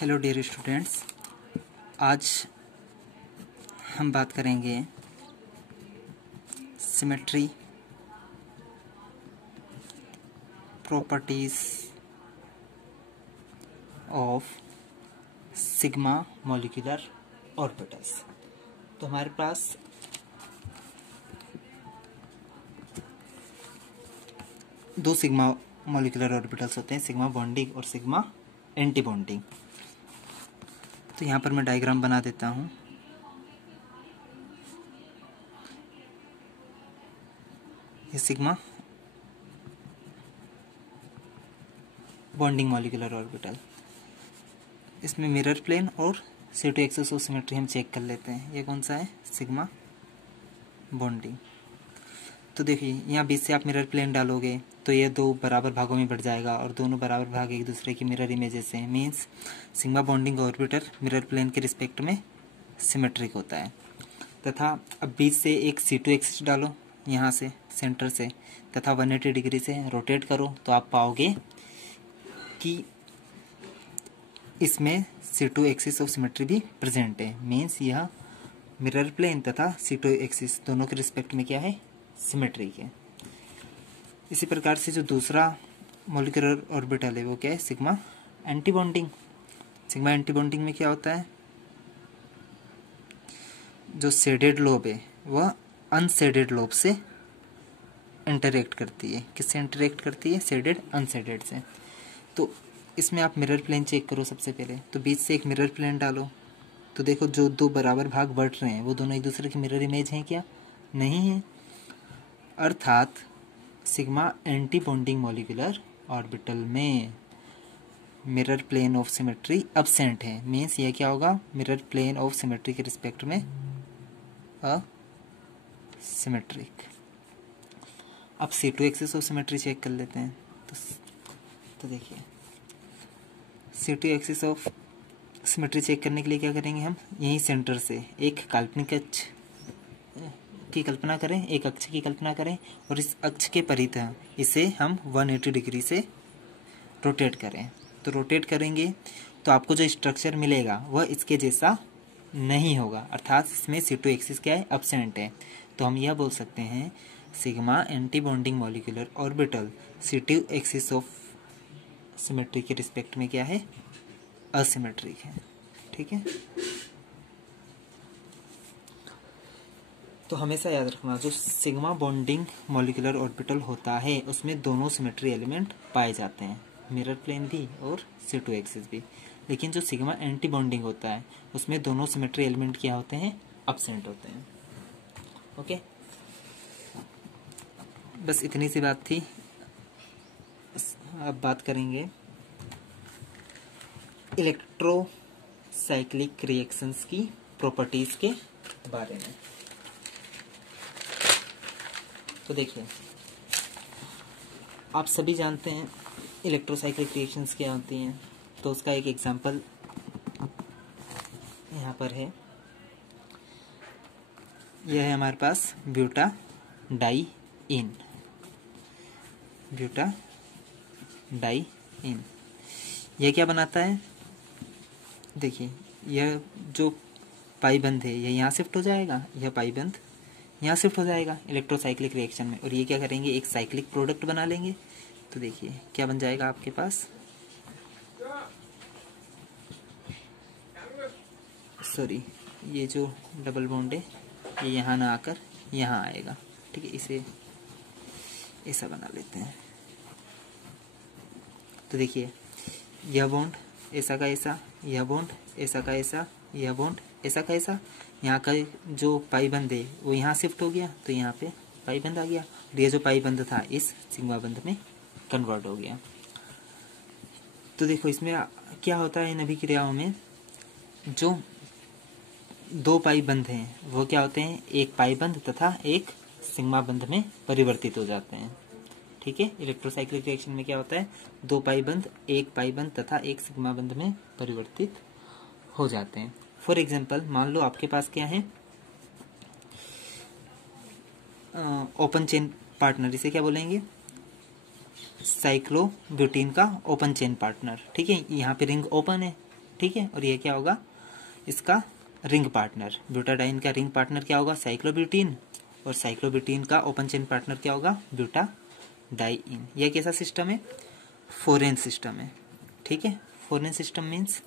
Hello dear students, आज हम बात करेंगे symmetry properties of sigma molecular orbitals. तो हमारे पास दो सिग्मा मॉलिक्यूलर ऑर्बिटल्स होते हैं, सिग्मा बॉन्डिंग और सिग्मा एंटी बॉन्डिंग। तो यहाँ पर मैं डायग्राम बना देता हूँ। ये सिग्मा बॉन्डिंग मॉलिक्यूलर ऑर्बिटल, इसमें मिरर प्लेन और C2 एक्सिस ऑफ सिमेट्री हम चेक कर लेते हैं। ये कौन सा है? Sigma bonding. तो देखिए, यहाँ बीच से आप मिरर प्लेन डालोगे तो ये दो बराबर भागों में बढ़ जाएगा और दोनों बराबर भाग एक दूसरे की मिरर इमेजेस हैं। Means sigma bonding orbital mirror plane के रिस्पेक्ट में सिमेट्रिक होता है। तथा अब बीच से एक C2 एक्सिस डालो यहाँ से सेंटर से, तथा 180 डिग्री से रोटेट करो तो आप पाओगे कि इसमें C2 एक्सिस ऑफ सिमेट्री भी प्रेजेंट है। मीन्स यह मिरर प्लेन तथा C2 एक्सिस दोनों के रिस्पेक्ट में क्या है? सिमेट्रिक है। इसी प्रकार से जो दूसरा मॉलिक्यूलर ऑर्बिटल है वो क्या है? Sigma anti bonding. Sigma anti bonding में क्या होता है? जो शेडेड लोब है वह अनशेडेड लोब से इंटरेक्ट करती है। किससे इंटरेक्ट करती है? शेडेड अनशेडेड से। तो इसमें आप मिरर प्लेन चेक करो सबसे पहले। तो बीच से एक मिरर प्लेन डालो तो देखो जो दो बराबर भाग बढ़ रहे हैं वो दोनों एक दूसरे की मिरर इमेज हैं क्या? नहीं है। अर्थात sigma anti bonding molecular orbital में mirror plane of symmetry absent है। मीन्स यह क्या होगा? मिरर प्लेन ऑफ सिमेट्री के रिस्पेक्ट में असिमेट्रिक। अब C2 axis of symmetry check कर लेते हैं। तो देखिए, C2 axis of symmetry check करने के लिए क्या करेंगे हम? यहीं सेंटर से एक काल्पनिक अक्ष की कल्पना करें, एक अक्ष की कल्पना करें और इस अक्ष के परितः इसे हम 180 डिग्री से रोटेट करें। तो रोटेट करेंगे तो आपको जो स्ट्रक्चर मिलेगा वह इसके जैसा नहीं होगा। अर्थात इसमें C2 एक्सिस क्या है? अब्सेंट है। तो हम यह बोल सकते हैं sigma anti bonding molecular orbital C2 axis of symmetry के रिस्पेक्ट में क्या है? असिमेट्रिक है। ठीक है। तो हमेशा याद रखना, जो सिग्मा बॉन्डिंग मॉलिक्यूलर ऑर्बिटल होता है उसमें दोनों सिमेट्री एलिमेंट पाए जाते हैं, मिरर प्लेन भी और C2 एक्सिस भी। लेकिन जो सिग्मा एंटी बॉन्डिंग होता है उसमें दोनों सिमेट्री एलिमेंट क्या होते हैं? अब्सेंट होते हैं। ओके, बस इतनी सी बात थी। अब बात करेंगे इलेक्ट्रोसाइक्लिक रिएक्शंस की प्रॉपर्टीज के बारे में। तो देखिए, आप सभी जानते हैं इलेक्ट्रोसाइक्लिक रिएक्शंस क्या होती हैं। तो उसका एक एग्जांपल यहाँ पर है। यह है हमारे पास ब्यूटाडाइइन। ब्यूटाडाइइन यह क्या बनाता है? देखिए, यह जो पाइबंद है यह यहाँ शिफ्ट हो जाएगा, यह पाइबंद यहाँ शिफ्ट हो जाएगा इलेक्ट्रोसाइक्लिक रिएक्शन में, और ये क्या करेंगे? एक साइक्लिक प्रोडक्ट बना लेंगे। तो देखिए क्या बन जाएगा आपके पास? सॉरी, ये जो डबल बॉन्ड है ये यहाँ ना आकर यहाँ आएगा। ठीक है, इसे ऐसा बना लेते हैं। तो देखिए, यह बॉन्ड ऐसा का ऐसा, यह बॉन्ड ऐसा का ऐसा, यह बॉन्ड ऐसा का ऐसा। यहाँ का जो पाइबंद है वो यहाँ शिफ्ट हो गया तो यहाँ पे पाइबंद आ गया, और ये जो पाइबंद था इस सिग्मा बंध में कन्वर्ट हो गया। तो देखो, इसमें क्या होता है इन अभिक्रियाओं में? जो दो पाइबंद हैं वो क्या होते हैं? एक पाइबंद तथा एक सिग्मा बंध में परिवर्तित हो जाते हैं। ठीक है, इलेक्ट्रोसाइक्लिक रिएक्शन में क्या होता है? दो पाइबंद एक पाइबंद तथा एक सिग्मा बंध में परिवर्तित हो जाते हैं। फॉर एग्जाम्पल, मान लो आपके पास क्या है? ओपन चेन पार्टनर, इसे क्या बोलेंगे? साइक्लोब्यूटीन का ओपन चेन पार्टनर। ठीक है, यहाँ पे रिंग ओपन है ठीक है। और ये क्या होगा, इसका रिंग पार्टनर, ब्यूटाडाइन का रिंग पार्टनर क्या होगा, साइक्लोब्यूटीन, और साइक्लोब्यूटीन का ओपन चेन पार्टनर क्या होगा, ब्यूटाडाइन। यह कैसा सिस्टम है, फोरेन सिस्टम है, ठीक है। Foreign system means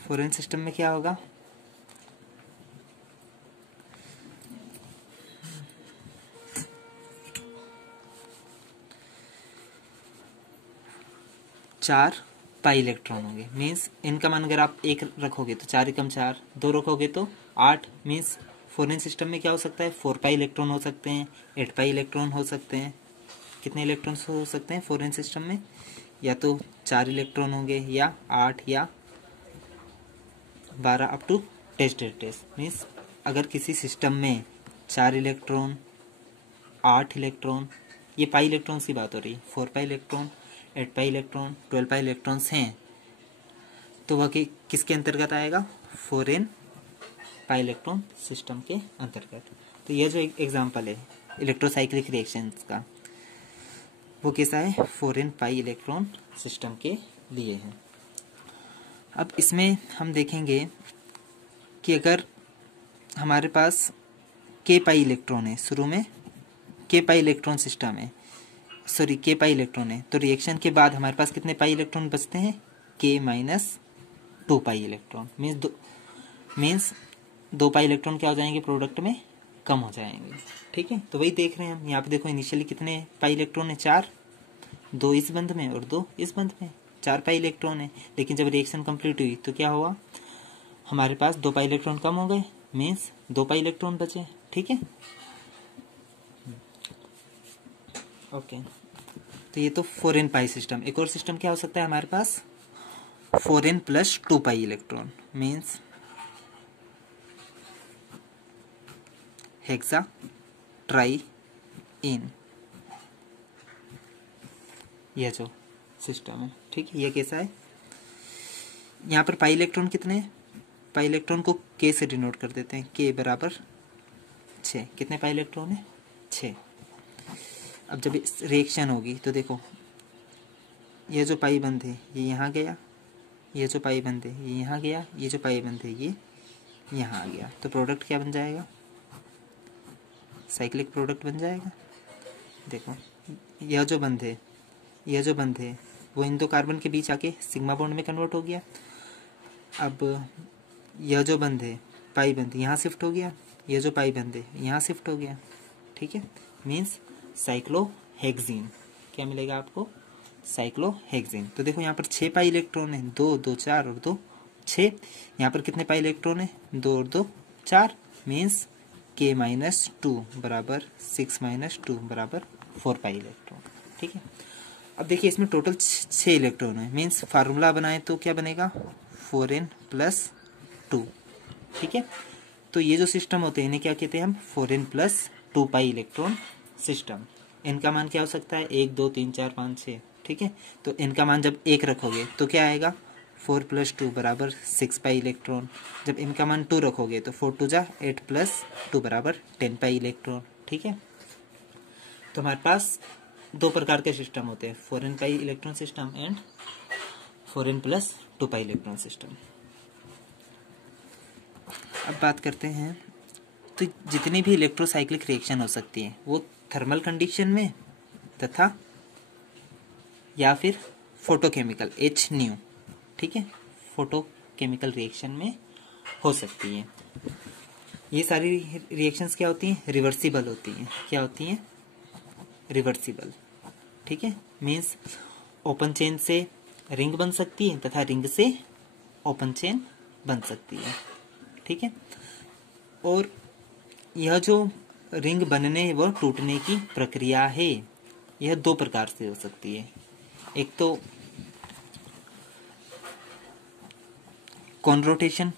foreign system में क्या होगा, चार पाई इलेक्ट्रॉन होंगे। मीन्स इनका मान अगर आप एक रखोगे तो 4 एकम 4, 2 रखोगे तो 8। मीन्स फोरेन सिस्टम में क्या हो सकता है, 4 पाई इलेक्ट्रॉन हो सकते हैं, 8 पाई इलेक्ट्रॉन हो सकते हैं। कितने इलेक्ट्रॉन्स हो सकते हैं फोरेन सिस्टम में, या तो 4 इलेक्ट्रॉन होंगे, या 8, या 12 अप टू टेस्ट। मीन्स अगर किसी सिस्टम में 4 इलेक्ट्रॉन, 8 इलेक्ट्रॉन, ये पाई इलेक्ट्रॉन्स की बात हो रही है, 4 pi electron, 8 pi electron, 12 pi electrons हैं, तो वह किसके अंतर्गत आएगा, फोरेन पाई इलेक्ट्रॉन सिस्टम के अंतर्गत। तो यह जो एग्जांपल है इलेक्ट्रोसाइक्लिक रिएक्शंस का, वो कैसा है, फोरेन पाई इलेक्ट्रॉन सिस्टम के लिए है। अब इसमें हम देखेंगे कि अगर हमारे पास के पाई इलेक्ट्रॉन है, शुरू में के पाई इलेक्ट्रॉन सिस्टम है, सॉरी के पाई इलेक्ट्रॉन है, तो रिएक्शन के बाद हमारे पास कितने पाई इलेक्ट्रॉन बचते हैं, के minus 2 pi electron. Means 2 pi electron क्या हो जाएंगे, प्रोडक्ट में कम हो जाएंगे, ठीक है। तो वही देख रहे हैं हम यहाँ पे, देखो इनिशियली कितने पाई इलेक्ट्रॉन है, 4, 2 इस बंध में और 2 इस बंध में, 4 पाई इलेक्ट्रॉन है। लेकिन जब रिएक्शन कंप्लीट हुई तो क्या हुआ, हमारे पास 2 पाई इलेक्ट्रॉन कम हो गए, मीन्स 2 पाई इलेक्ट्रॉन बचे, ठीक है। ओके, तो ये तो फोरेन पाई सिस्टम। एक और सिस्टम क्या हो सकता है हमारे पास, four n plus 2 pi electron, means hexatriene, यह जो सिस्टम है, ठीक है। यह कैसा है, यहाँ पर पाई इलेक्ट्रॉन कितने हैं, पाई इलेक्ट्रॉन को के से डिनोट कर देते हैं, के बराबर 6। कितने पाई इलेक्ट्रॉन है, 6। अब जब रिएक्शन होगी तो देखो, ये जो पाई बंद है ये यहाँ गया, ये जो पाई बंद है ये यहाँ गया, ये जो पाई बंद है ये यहाँ आ गया, तो प्रोडक्ट क्या बन जाएगा, साइक्लिक प्रोडक्ट बन जाएगा। देखो यह जो बंद है, यह जो बंद है वो इन दो कार्बन के बीच आके सिग्मा बॉन्ड में कन्वर्ट हो गया। अब यह जो बंद है, पाई बंद यहाँ शिफ्ट हो गया, यह जो पाई बंद है यहाँ शिफ्ट हो गया, ठीक है। मीन्स साइक्लोहेक्सीन, क्या मिलेगा आपको, साइक्लोहेक्सीन। तो देखो यहाँ पर 6 पाई इलेक्ट्रॉन है, 2 2 4 और 2 6। यहाँ पर कितने पाई इलेक्ट्रॉन है, 2 और 2 4। मीन्स के माइनस 2 बराबर 6 माइनस 2 बराबर 4 पाई इलेक्ट्रॉन, ठीक है। अब देखिए इसमें टोटल 6 इलेक्ट्रॉन है, मीन्स फार्मूला बनाए तो क्या बनेगा, 4n प्लस 2, ठीक है। तो ये जो सिस्टम होते हैं इन्हें क्या कहते हैं हम, 4n plus 2 pi electron system. इनका मान क्या हो सकता है, 1 2 3 4 5 6, ठीक है। तो इनका मान जब 1 रखोगे तो क्या आएगा, 4 प्लस 2 बराबर 6 पाई इलेक्ट्रॉन। जब इनका मान 2 रखोगे तो 4 2 जा 8 प्लस 2 बराबर 10 पाई इलेक्ट्रॉन, ठीक है। तो हमारे पास 2 प्रकार के सिस्टम होते हैं, 4n pi electron system and 4n plus 2 pi electron system. अब बात करते हैं, तो जितनी भी इलेक्ट्रोसाइक्लिक रिएक्शन हो सकती है वो थर्मल कंडीशन में तथा या फिर फोटोकेमिकल H न्यू, ठीक है, फोटोकेमिकल रिएक्शन में हो सकती है। ये सारी रिएक्शंस क्या होती हैं, रिवर्सिबल होती हैं। क्या होती हैं, रिवर्सिबल, ठीक है। मीन्स ओपन चेन से रिंग बन सकती है तथा रिंग से ओपन चेन बन सकती है, ठीक है। और यह जो रिंग बनने व टूटने की प्रक्रिया है यह 2 प्रकार से हो सकती है, एक तो कॉनरोटेशन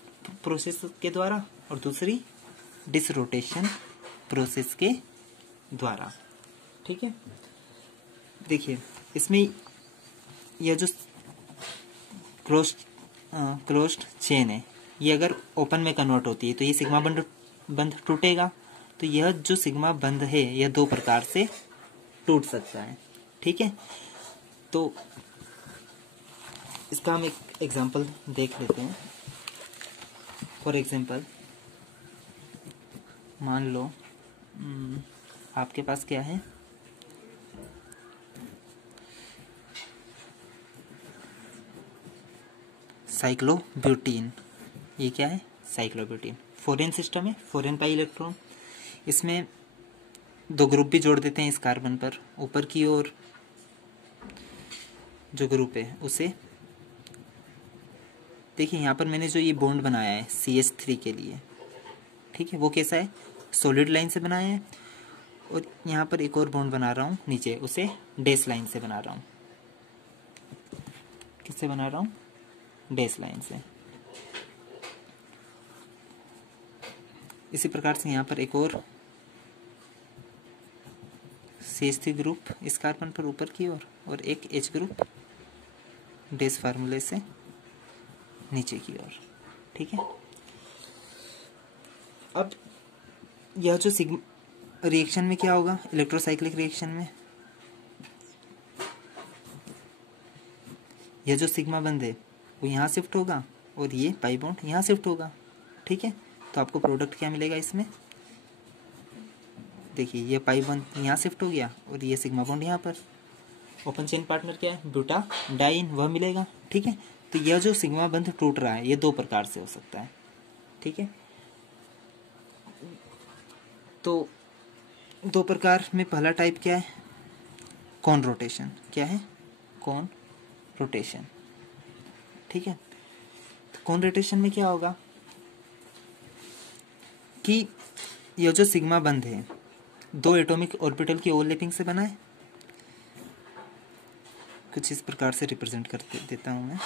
प्रोसेस के द्वारा और दूसरी डिसरोटेशन प्रोसेस के द्वारा, ठीक है। देखिए इसमें यह जो क्लोज्ड चेन है ये अगर ओपन में कन्वर्ट होती है तो ये सिग्मा बंध टूटेगा। तो यह जो सिग्मा बंध है यह 2 प्रकार से टूट सकता है। ठीक है, तो इसका हम एक एग्जांपल देख लेते हैं। फॉर एग्जांपल मान लो आपके पास क्या है, साइक्लोब्यूटीन। ये क्या है, साइक्लोब्यूटीन। फोरेन सिस्टम है, फोरेन पाई इलेक्ट्रॉन। इसमें दो ग्रुप भी जोड़ देते हैं इस कार्बन पर। ऊपर की ओर जो ग्रुप है उसे देखिए, यहाँ पर मैंने जो ये बॉन्ड बनाया है CH3 के लिए, ठीक है, वो कैसा है, सॉलिड लाइन से बनाया है। और यहाँ पर एक और बॉन्ड बना रहा हूँ नीचे, उसे डैश लाइन से बना रहा हूँ। किससे बना रहा हूँ, डैश लाइन से। इसी प्रकार से यहाँ पर एक और CH3 ग्रुप इस कार्बन पर ऊपर की ओर, और एक H ग्रुप डैश फार्मूले से नीचे की ओर। ठीक है, अब यह जो सिग्मा रिएक्शन में क्या होगा, इलेक्ट्रोसाइक्लिक रिएक्शन में यह जो सिग्मा बंध है वो यहाँ शिफ्ट होगा और ये पाई बॉन्ड यहाँ शिफ्ट होगा। ठीक है, तो आपको प्रोडक्ट क्या मिलेगा इसमें, देखिए ये पाई बॉन्ड यहाँ शिफ्ट हो गया और ये सिग्मा बॉन्ड यहाँ पर। ओपन चेन पार्टनर क्या है, ब्यूटा डाइन, वह मिलेगा। ठीक है, तो यह जो सिग्मा बंध टूट रहा है ये दो प्रकार से हो सकता है। ठीक है, तो दो प्रकार में पहला टाइप क्या है, कॉन रोटेशन। क्या है, कॉन रोटेशन। ठीक है, तो कॉन रोटेशन में क्या होगा कि यह जो सिग्मा बंध है दो एटॉमिक ऑर्बिटल की ओवरलैपिंग से बना है। कुछ इस प्रकार से रिप्रेजेंट कर देता हूं मैं।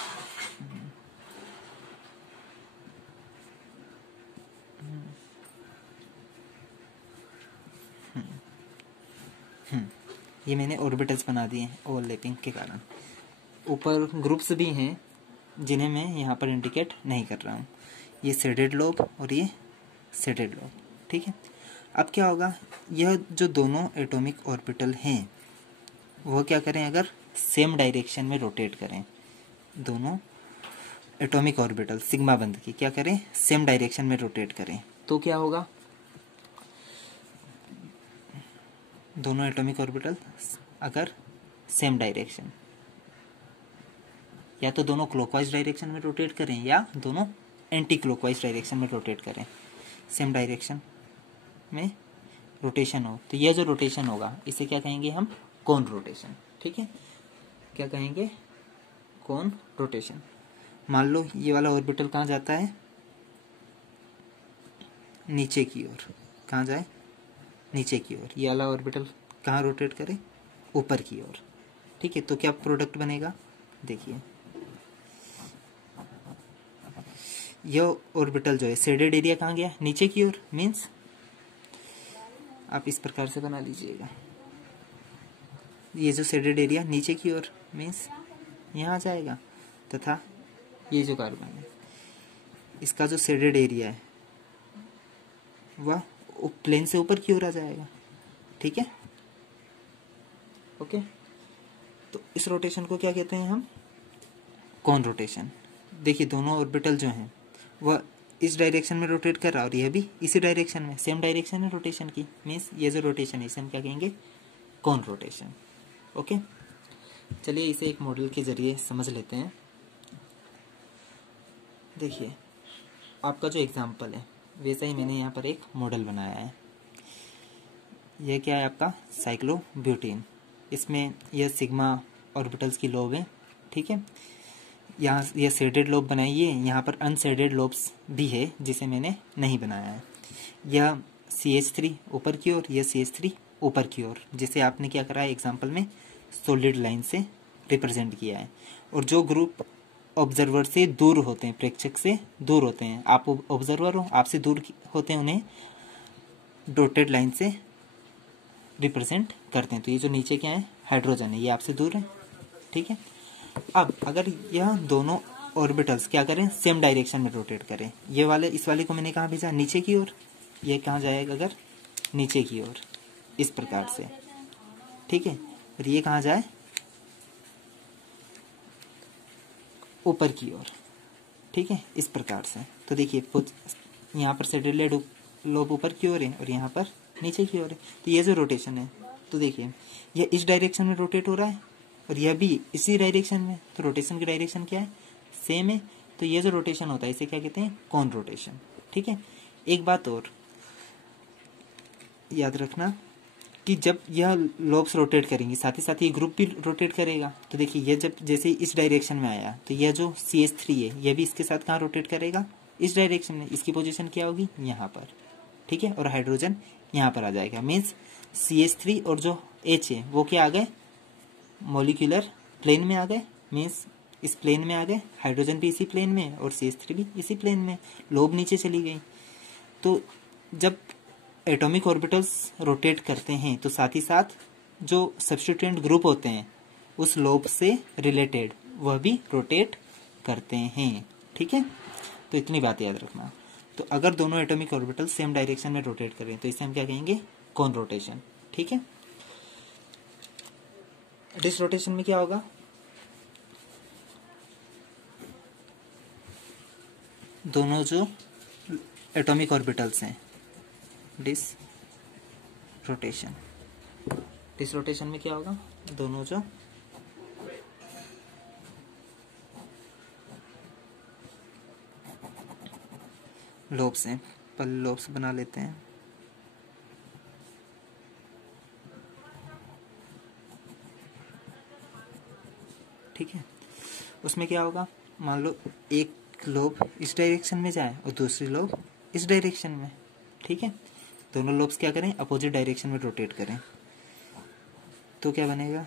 ये मैंने ऑर्बिटल्स बना दिए हैं ओवरलैपिंग के कारण। ऊपर ग्रुप्स भी हैं जिन्हें मैं यहाँ पर इंडिकेट नहीं कर रहा हूँ। ये शेडेड लोब और ये शेडेड लोब। ठीक है, अब क्या होगा, यह जो दोनों एटॉमिक ऑर्बिटल हैं वह क्या करें, अगर सेम डायरेक्शन में रोटेट करें, दोनों एटॉमिक ऑर्बिटल सिग्मा बंध की क्या करें, सेम डायरेक्शन में रोटेट करें, तो क्या होगा, दोनों एटॉमिक ऑर्बिटल अगर सेम डायरेक्शन, या तो दोनों क्लॉकवाइज डायरेक्शन में रोटेट करें या दोनों एंटी क्लॉकवाइज डायरेक्शन में रोटेट करें, सेम डायरेक्शन में रोटेशन हो, तो यह जो रोटेशन होगा इसे क्या कहेंगे हम, कॉन रोटेशन। ठीक है, क्या कहेंगे, कॉन रोटेशन। मान लो ये वाला ऑर्बिटल कहाँ जाता है, नीचे की ओर। कहाँ जाए, नीचे की ओर। ये वाला ऑर्बिटल कहाँ रोटेट करे, ऊपर की ओर। ठीक है, तो क्या प्रोडक्ट बनेगा, देखिए यह ऑर्बिटल जो है शेडेड एरिया कहाँ गया, नीचे की ओर। मीन्स आप इस प्रकार से बना लीजिएगा, ये जो शेडेड एरिया नीचे की ओर मीन्स यहाँ आ जाएगा, तथा ये जो कार्बन है इसका जो शेडेड एरिया है वह प्लेन से ऊपर की ओर आ जाएगा। ठीक है, ओके, तो इस रोटेशन को क्या कहते हैं हम, कॉन रोटेशन। देखिए दोनों ऑर्बिटल जो हैं वह इस डायरेक्शन में रोटेट कर रहा है और यह भी इसी डायरेक्शन में, सेम डायरेक्शन है रोटेशन की। मीन्स ये जो रोटेशन है इसे हम क्या कहेंगे, कॉन रोटेशन। ओके, चलिए इसे एक मॉडल के जरिए समझ लेते हैं। देखिए आपका जो एग्जाम्पल है वैसा ही मैंने यहाँ पर एक मॉडल बनाया है। यह क्या है आपका, साइक्लोब्यूटीन। इसमें यह सिग्मा ऑर्बिटल्स की लोब है। ठीक है, यहाँ यह शेडेड लोब बनाई है, यहाँ पर अनशेडेड लोब्स भी है जिसे मैंने नहीं बनाया है। यह CH3 ऊपर की ओर, यह CH3 ऊपर की ओर, जिसे आपने क्या करा है एग्जाम्पल में सॉलिड लाइन से रिप्रेजेंट किया है। और जो ग्रुप ऑब्जर्वर से दूर होते हैं, प्रेक्षक से दूर होते हैं, आप ऑब्जर्वर हो, आपसे दूर होते हैं, उन्हें डॉटेड लाइन से रिप्रेजेंट करते हैं। तो ये जो नीचे क्या है, हाइड्रोजन है, ये आपसे दूर है। ठीक है, अब अगर यह दोनों ऑर्बिटल्स क्या करें, सेम डायरेक्शन में रोटेट करें, ये वाले इस वाले को मैंने कहाँ भेजा, नीचे की ओर, ये कहाँ जाएगा, अगर नीचे की ओर, इस प्रकार से। ठीक है, और ये कहाँ जाए, ऊपर की ओर, ठीक है, इस प्रकार से। तो देखिए यहाँ पर सेटेलाइट लोब ऊपर की ओर है और यहाँ पर नीचे की ओर है। तो ये जो रोटेशन है, तो देखिए ये इस डायरेक्शन में रोटेट हो रहा है और यह भी इसी डायरेक्शन में। तो रोटेशन की डायरेक्शन क्या है, सेम है। तो ये जो रोटेशन होता है इसे क्या कहते हैं, कॉन रोटेशन। ठीक है, एक बात और याद रखना कि जब यह लोब्स रोटेट करेंगी साथ ही साथ ये ग्रुप भी रोटेट करेगा। तो देखिए ये जब जैसे इस डायरेक्शन में आया तो यह जो CH3 है यह भी इसके साथ कहाँ रोटेट करेगा, इस डायरेक्शन में। इसकी पोजीशन क्या होगी, यहाँ पर, ठीक है, और हाइड्रोजन यहाँ पर आ जाएगा। मीन्स CH3 और जो H है वो क्या आ गए, मॉलिक्यूलर प्लेन में आ गए, मीन्स इस प्लेन में आ गए। हाइड्रोजन भी इसी प्लेन में और CH3 भी इसी प्लेन में, लोब नीचे चली गई। तो जब एटॉमिक ऑर्बिटल्स रोटेट करते हैं तो साथ ही साथ जो सब्स्टिट्यूएंट ग्रुप होते हैं उस लोब से रिलेटेड वह भी रोटेट करते हैं। ठीक है, तो इतनी बात याद रखना। तो अगर दोनों एटॉमिक ऑर्बिटल सेम डायरेक्शन में रोटेट करें तो इसे हम क्या कहेंगे, कॉन रोटेशन। ठीक है, डिस रोटेशन में क्या होगा, दोनों जो एटॉमिक ऑर्बिटल्स हैं, डिस रोटेशन। डिस रोटेशन में क्या होगा, दोनों जो लोब्स हैं, पहले लोब्स बना लेते हैं। ठीक है, उसमें क्या होगा, मान लो एक लोब इस डायरेक्शन में जाए और दूसरी लोब इस डायरेक्शन में। ठीक है, दोनों लोब्स क्या करें, अपोजिट डायरेक्शन में रोटेट करें। तो क्या बनेगा,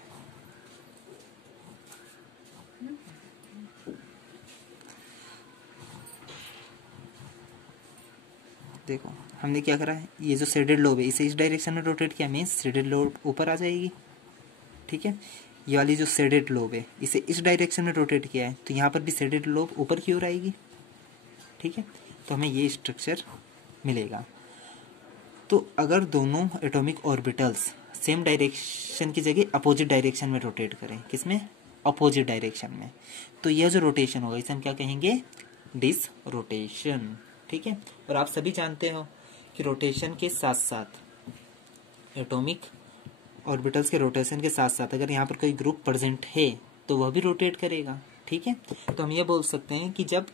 देखो हमने क्या करा है, ये जो शेडेड लोब है इसे इस डायरेक्शन में रोटेट किया, मीन्स शेडेड लोब ऊपर आ जाएगी। ठीक है, ये वाली जो शेडेड लोब है इसे इस डायरेक्शन में रोटेट किया है तो यहाँ पर भी शेडेड लोब ऊपर की ओर आएगी। ठीक है, तो हमें ये स्ट्रक्चर मिलेगा। तो अगर दोनों एटॉमिक ऑर्बिटल्स सेम डायरेक्शन की जगह अपोजिट डायरेक्शन में रोटेट करें, किसमें, अपोजिट डायरेक्शन में, तो यह जो रोटेशन होगा इसे हम क्या कहेंगे, डिस रोटेशन। ठीक है, और आप सभी जानते हो कि रोटेशन के साथ साथ एटॉमिक ऑर्बिटल्स के रोटेशन के साथ साथ अगर यहाँ पर कोई ग्रुप प्रेजेंट है तो वह भी रोटेट करेगा। ठीक है, तो हम ये बोल सकते हैं कि जब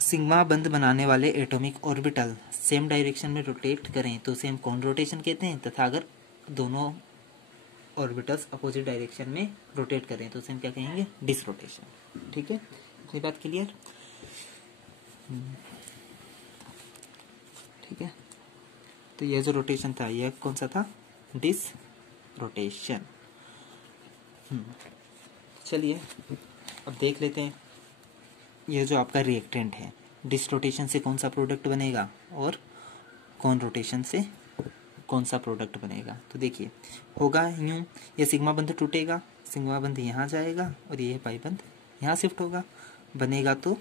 सिग्मा बंध बनाने वाले एटॉमिक ऑर्बिटल सेम डायरेक्शन में रोटेट करें तो उसे हम कॉन रोटेशन कहते हैं, तथा अगर दोनों ऑर्बिटल्स अपोजिट डायरेक्शन में रोटेट करें तो उसे हम क्या कहेंगे, डिस रोटेशन। ठीक है, इतनी बात क्लियर। ठीक है, तो यह जो रोटेशन था यह कौन सा था, डिस रोटेशन। चलिए अब देख लेते हैं यह जो आपका रिएक्टेंट है, डिस रोटेशन से कौन सा प्रोडक्ट बनेगा और कॉन रोटेशन से कौन सा प्रोडक्ट बनेगा। तो देखिए होगा यूं, ये सिग्मा बंध टूटेगा, सिग्मा बंध यहाँ जाएगा और ये पाई बंध यहाँ शिफ्ट होगा, बनेगा तो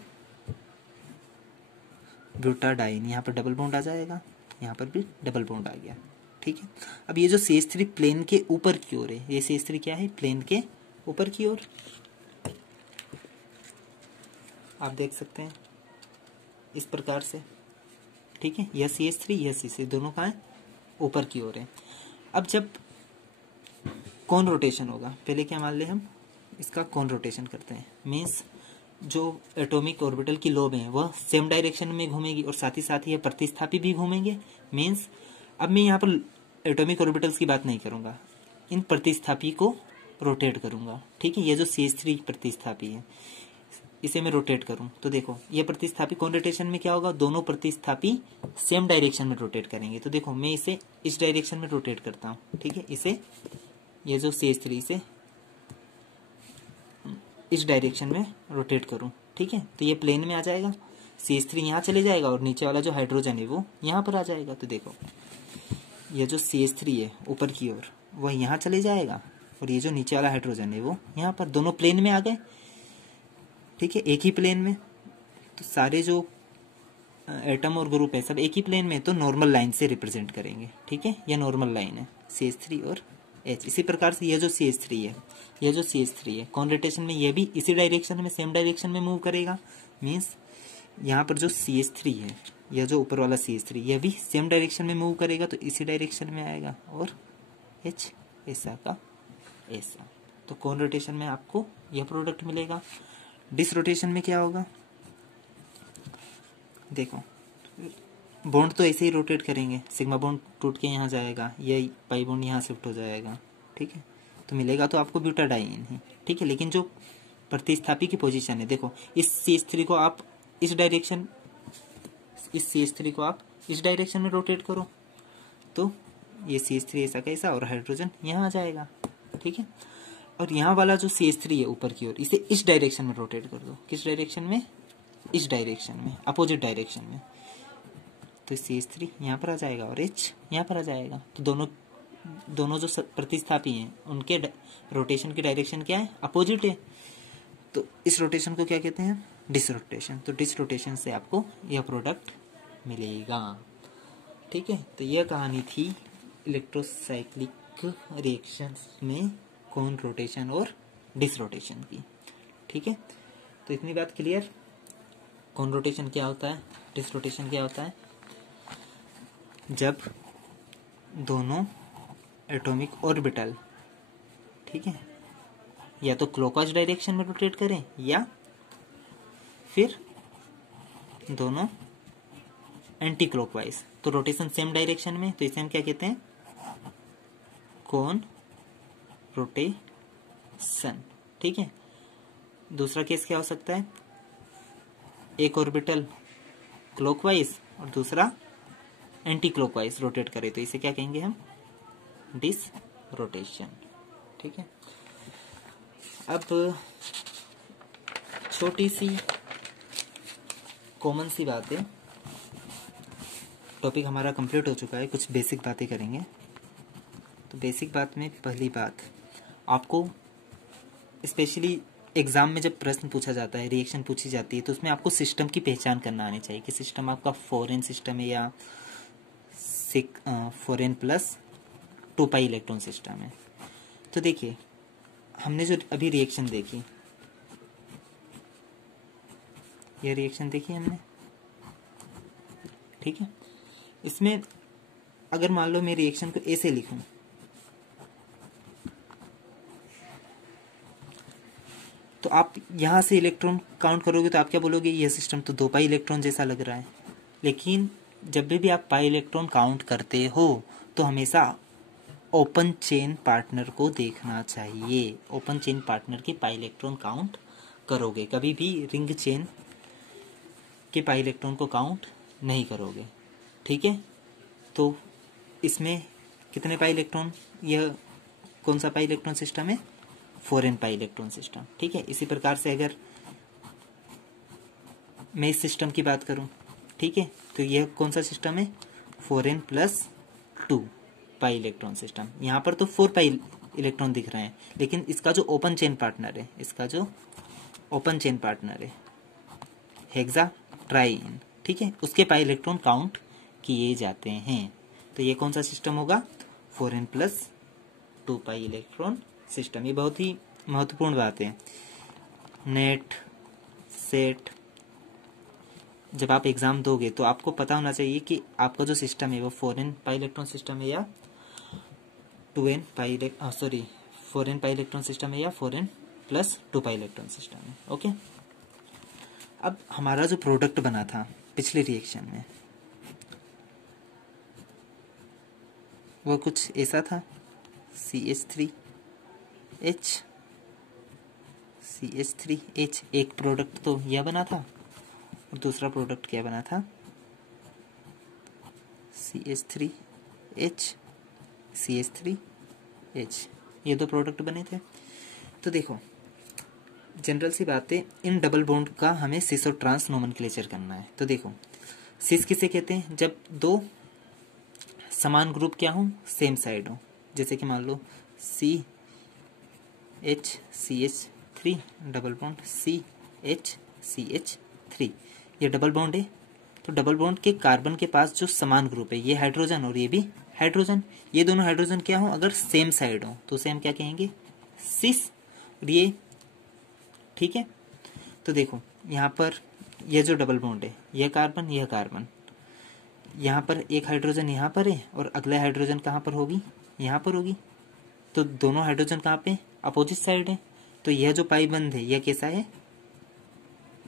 ब्यूटाडाइन, यहाँ पर डबल बॉन्ड आ जाएगा, यहाँ पर भी डबल बॉन्ड आ गया। ठीक है, अब ये जो CH3 प्लेन के ऊपर की ओर है, ये CH3 क्या है, प्लेन के ऊपर की ओर, आप देख सकते हैं इस प्रकार से। ठीक है, यह CH3 यह CH3 दोनों कहाँ है, ऊपर की ओर है। अब जब कॉन रोटेशन होगा, पहले क्या मान ले हम, इसका कॉन रोटेशन करते हैं, मीन्स जो एटॉमिक ऑर्बिटल की लोब है वह सेम डायरेक्शन में घूमेगी और साथ ही यह प्रतिस्थापी भी घूमेंगे। मीन्स अब मैं यहाँ पर एटॉमिक ऑर्बिटल्स की बात नहीं करूँगा, इन प्रतिस्थापी को रोटेट करूँगा। ठीक है, ये जो CH3 प्रतिस्थापी है इसे मैं रोटेट करूं तो देखो ये प्रतिस्थापी कॉन रोटेशन में क्या होगा, दोनों प्रतिस्थापी सेम डायरेक्शन में रोटेट करेंगे। तो देखो मैं इसे इस डायरेक्शन में रोटेट करता हूं। ठीक है, इसे ये जो CH3 से इस डायरेक्शन में रोटेट करूं, ठीक है, तो ये प्लेन में आ जाएगा, CH3 यहाँ चले जाएगा और नीचे वाला जो हाइड्रोजन है वो यहाँ पर आ जाएगा। तो देखो ये जो CH3 है ऊपर की ओर वह यहाँ चले जाएगा और ये जो नीचे वाला हाइड्रोजन है वो यहाँ पर, दोनों प्लेन में आ गए। ठीक है, एक ही प्लेन में। तो सारे जो एटॉमिक ऑर्बिटल्स हैं वो सेम डायरेक्शन में रोटेट करेंगे। तो देखो ये जो CH3 है ऊपर की ओर वह यहाँ चले जाएगा और ये जो नीचे वाला हाइड्रोजन है वो यहाँ पर, दोनों प्लेन में आ गए। ठीक है, एक ही प्लेन में। तो सारे जो एटम और ग्रुप है सब एक ही प्लेन में, तो नॉर्मल लाइन से रिप्रेजेंट करेंगे, ठीक है। यह नॉर्मल लाइन है CH3 और H। इसी प्रकार से यह जो CH3 है, यह जो CH3 है कौन रोटेशन में, यह भी इसी डायरेक्शन में, सेम डायरेक्शन में मूव करेगा। मीन्स यहाँ पर जो CH3 है, यह जो ऊपर वाला CH3, यह भी सेम डायरेक्शन में मूव करेगा, तो इसी डायरेक्शन में आएगा। और H ऐसा का ऐसा, तो कौन रोटेशन में आपको यह प्रोडक्ट मिलेगा। डिस रोटेशन में क्या होगा, देखो बॉन्ड तो ऐसे ही रोटेट करेंगे, सिग्मा बॉन्ड टूट के यहाँ जाएगा, यही पाई बॉन्ड यहाँ शिफ्ट हो जाएगा, ठीक है। तो मिलेगा तो आपको ब्यूटाडाइन ही, ठीक है। लेकिन जो प्रतिस्थापी की पोजीशन है, देखो इस CH3 को आप इस डायरेक्शन, इस CH3 को आप इस डायरेक्शन में रोटेट करो, तो ये CH3 ऐसा कैसा और हाइड्रोजन यहाँ आ जाएगा, ठीक है। और यहाँ वाला जो CH3 है ऊपर की ओर, इसे इस डायरेक्शन में रोटेट कर दो। किस डायरेक्शन में, इस डायरेक्शन में, अपोजिट डायरेक्शन में, तो CH3 यहाँ पर आ जाएगा और H यहाँ पर आ जाएगा। तो दोनों जो प्रतिस्थापी हैं उनके रोटेशन की डायरेक्शन क्या है, अपोजिट है। तो इस रोटेशन को क्या कहते हैं, डिस रोटेशन। तो डिस रोटेशन से आपको यह प्रोडक्ट मिलेगा, ठीक है। तो यह कहानी थी इलेक्ट्रोसाइक्लिक रिएक्शंस में कौन रोटेशन और डिस रोटेशन की, ठीक है। तो इतनी बात क्लियर। कौन रोटेशन क्या होता है, डिस रोटेशन क्या होता है, जब दोनों एटॉमिक ऑर्बिटल, ठीक है, या तो क्लॉकवाइज डायरेक्शन में रोटेट करें या फिर दोनों एंटी क्लॉकवाइज, तो रोटेशन सेम डायरेक्शन में, तो इसे हम क्या कहते हैं, कौन रोटेशन, ठीक है। दूसरा केस क्या हो सकता है, एक ऑर्बिटल क्लॉकवाइज और दूसरा एंटी क्लॉकवाइज रोटेट करे, तो इसे क्या कहेंगे हम, डिस रोटेशन, ठीक है। अब छोटी सी कॉमन सी बात है, टॉपिक हमारा कंप्लीट हो चुका है, कुछ बेसिक बातें करेंगे। तो बेसिक बात में पहली बात, आपको स्पेशली एग्जाम में जब प्रश्न पूछा जाता है, रिएक्शन पूछी जाती है, तो उसमें आपको सिस्टम की पहचान करना आनी चाहिए कि सिस्टम आपका फॉरेन सिस्टम है या foreign plus 2 pi electron system है। तो देखिए हमने जो अभी रिएक्शन देखी, यह रिएक्शन देखी हमने, ठीक है। इसमें अगर मान लो मैं रिएक्शन को ऐसे लिखूं, तो आप यहां से इलेक्ट्रॉन काउंट करोगे तो आप क्या बोलोगे, यह सिस्टम तो 2 पाई इलेक्ट्रॉन जैसा लग रहा है। लेकिन जब भी आप पाई इलेक्ट्रॉन काउंट करते हो तो हमेशा ओपन चेन पार्टनर को देखना चाहिए। ओपन चेन पार्टनर की पाई इलेक्ट्रॉन काउंट करोगे, कभी भी रिंग चेन के पाई इलेक्ट्रॉन को काउंट नहीं करोगे, ठीक है। तो इसमें कितने पाई इलेक्ट्रॉन, यह कौन सा पाई इलेक्ट्रॉन सिस्टम है, फॉरेन पाई इलेक्ट्रॉन सिस्टम, ठीक है। इसी प्रकार से अगर मैं इस सिस्टम की बात करूं, ठीक है, तो यह कौन सा सिस्टम है, foreign plus 2 pi electron system. यहाँ पर तो 4 पाई इलेक्ट्रॉन दिख रहे हैं, लेकिन इसका जो ओपन चेन पार्टनर है, इसका जो ओपन चेन पार्टनर है हेक्सा ट्राइन, ठीक है, उसके पाई इलेक्ट्रॉन काउंट किए जाते हैं। तो ये कौन सा सिस्टम होगा, foreign plus 2 pi electron system. ये बहुत ही महत्वपूर्ण बात है। नेट सेट जब आप एग्जाम दोगे तो आपको पता होना चाहिए कि आपका जो सिस्टम है वो फॉरेन पाई इलेक्ट्रॉन सिस्टम है या फॉरेन पाई इलेक्ट्रॉन सिस्टम है या foreign plus 2 pi electron system है, ओके। अब हमारा जो प्रोडक्ट बना था पिछले रिएक्शन में वो कुछ ऐसा था, CH3H एक प्रोडक्ट तो यह बना था और दूसरा प्रोडक्ट क्या बना था, CH3H ये 2 प्रोडक्ट बने थे। तो देखो जनरल सी बात है, इन डबल बॉन्ड का हमें सिस और ट्रांस नोमेनक्लेचर करना है। तो देखो सिस किसे कहते हैं, जब 2 समान ग्रुप क्या हो, सेम साइड हो। जैसे कि मान लो CH3 डबल बॉन्ड CH3, ये डबल बॉन्ड है, तो डबल बॉन्ड के कार्बन के पास जो समान ग्रुप है, ये हाइड्रोजन और ये भी हाइड्रोजन, ये दोनों हाइड्रोजन क्या हो, अगर सेम साइड हो तो उसे हम क्या कहेंगे, सिस। और ये ठीक है। तो देखो यहाँ पर ये जो डबल बॉन्ड है, यह कार्बन, यहाँ पर एक हाइड्रोजन यहाँ पर है और अगला हाइड्रोजन कहाँ पर होगी, यहाँ पर होगी। तो दोनों हाइड्रोजन कहाँ पे, अपोजिट साइड है। तो यह जो पाई बंद है यह कैसा है,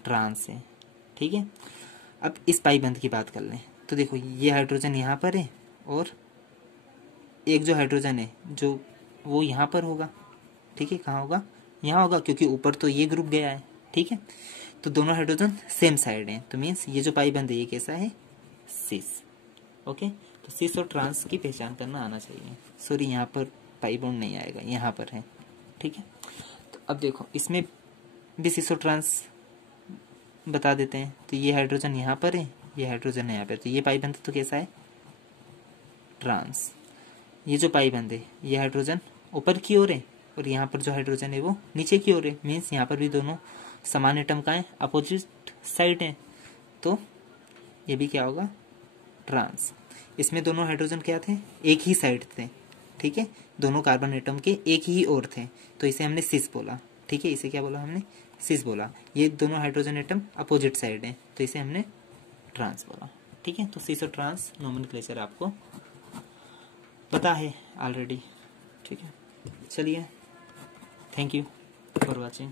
ट्रांस है। ठीक है। अब इस पाई बंद की बात कर लें तो देखो ये हाइड्रोजन यहाँ पर है और एक जो हाइड्रोजन है जो वो यहाँ पर होगा। ठीक है, कहाँ होगा, यहाँ होगा, क्योंकि ऊपर तो ये ग्रुप गया है। ठीक है। तो दोनों हाइड्रोजन सेम साइड हैं, तो मीन्स ये जो पाई बंद है ये कैसा है, सिस। ओके। तो सिस और ट्रांस की पहचान करना आना चाहिए। सॉरी, यहाँ पर पाई बॉन्ड नहीं आएगा, यहाँ पर है। ठीक है। तो अब देखो इसमें भी सिस और ट्रांस बता देते हैं। तो ये हाइड्रोजन यहाँ पर है, ये हाइड्रोजन है यहाँ पर, तो ये पाई बंद तो कैसा है, ट्रांस। ये जो पाई बंद है ये हाइड्रोजन ऊपर की ओर है और यहाँ पर जो हाइड्रोजन है वो नीचे की ओर है। मीन्स यहाँ पर भी दोनों समान एटम का है, अपोजिट साइड है, तो ये भी क्या होगा, ट्रांस। इसमें दोनों हाइड्रोजन क्या थे, एक ही साइड थे। ठीक है, दोनों कार्बन एटम के एक ही ओर थे, तो इसे हमने सिस बोला। ठीक है, इसे क्या बोला हमने, सिस बोला। ये दोनों हाइड्रोजन एटम अपोजिट साइड है, तो इसे हमने ट्रांस बोला। ठीक है। तो सिस और ट्रांस नोमेनक्लेचर आपको पता है ऑलरेडी। ठीक है, चलिए, थैंक यू फॉर वॉचिंग।